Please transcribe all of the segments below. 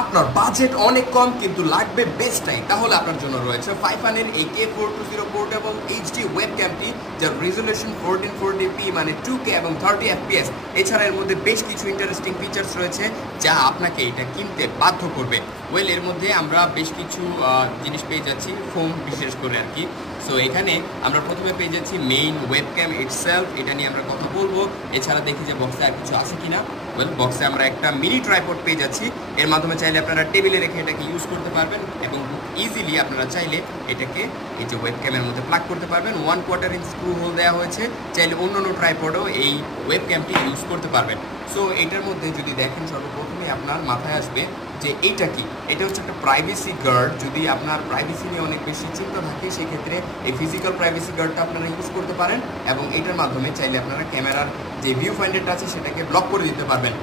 আপনার বাজেট অনেক কম কিন্তু লাগবে বেস্টটাই, তাহলে আপনার জন্য রয়েছে ফাইফানের এই K420 পোর্টেবল এইচডি ওয়েব ক্যামটি, যার রেজুলেশন 1440p মানে 2K এবং 30 fps। এছাড়া এর মধ্যে বেশ কিছু ইন্টারেস্টিং ফিচার্স রয়েছে যা আপনাকে এটা কিনতে বাধ্য করবে। এর মধ্যে আমরা বেশ কিছু জিনিস পেয়ে যাচ্ছি, ফোন বিশেষ করে আর কি। সো এখানে আমরা প্রথমে পেয়ে যাচ্ছি মেইন ওয়েবক্যাম ইটসেলফ, এটা নিয়ে আমরা কথা বলবো। এছাড়া দেখি যে বক্সে আর কিছু আছে কিনা। বক্সে আমরা একটা মিনি ট্রাইপড পেয়ে যাচ্ছি, এর মাধ্যমে চাইলে আপনারা টেবিলে রেখে এটাকে ইউজ করতে পারবেন এবং ইজিলি আপনারা চাইলে এটাকে এই যে ওয়েবক্যামের মধ্যে প্লাগ করতে পারবেন। 1/4 ইঞ্চ স্ক্রু হোল দেওয়া হয়েছে, চাইলে অন্য অন্য ট্রাইপডও এই ওয়েবক্যামটি ইউজ করতে পারবেন। সো এটার মধ্যে যদি দেখেন, সর্বপ্রথমে আপনার মাথায় আসবে যে এইটা কি। এটা হচ্ছে একটা প্রাইভেসি গার্ড। যদি আপনার প্রাইভেসি নিয়ে অনেক বেশি চিন্তা থাকে, সেক্ষেত্রে এই ফিজিক্যাল প্রাইভেসি গার্ডটা আপনারা ইউজ করতে পারেন এবং এটার মাধ্যমে চাইলে আপনারা ক্যামেরার যে ভিউ ফাইন্ডারটা আছে সেটাকে ব্লক করে দিতে পারবেন।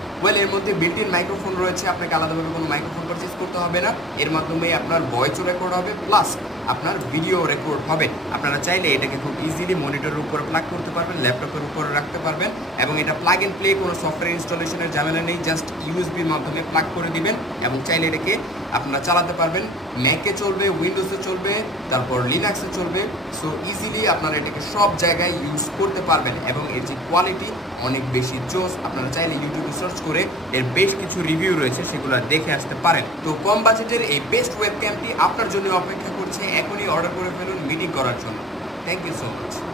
এর মধ্যে বিল্ট ইন মাইক্রোফোন রয়েছে, আপনাকে আলাদাভাবে কোনো মাইক্রোফোন পারচেজ করতে হবে না। এর মাধ্যমে আপনার ভয়েসও রেকর্ড হবে, প্লাস আপনার ভিডিও রেকর্ড হবে। আপনারা চাইলে এটাকে খুব ইজিলি মনিটরের উপরে প্লাগ করতে পারবেন, ল্যাপটপের উপরে রাখতে পারবেন এবং এটা প্লাগ এন্ড প্লে, কোনো সফটওয়্যার ইনস্টলেশনের ঝামেলা নেই। জাস্ট ইউএসবির মাধ্যমে প্লাগ করে দিবেন এবং চাইলে এটাকে আপনারা চালাতে পারবেন। ম্যাকে চলবে, উইন্ডোজে চলবে, তারপর লিনাক্সে চলবে। সো ইজিলি আপনারা এটাকে সব জায়গায় ইউজ করতে পারবেন এবং এর যে কোয়ালিটি অনেক বেশি জোস। আপনারা চাইলে ইউটিউবে সার্চ করে এর বেশ কিছু রিভিউ রয়েছে, সেগুলো দেখে আসতে পারেন। তো কম বাজেটের এই বেস্ট ওয়েবক্যামটি আপনার জন্য অপেক্ষা করছে। এখনই অর্ডার করে ফেলুন মিটিং করার জন্য। Thank you so much.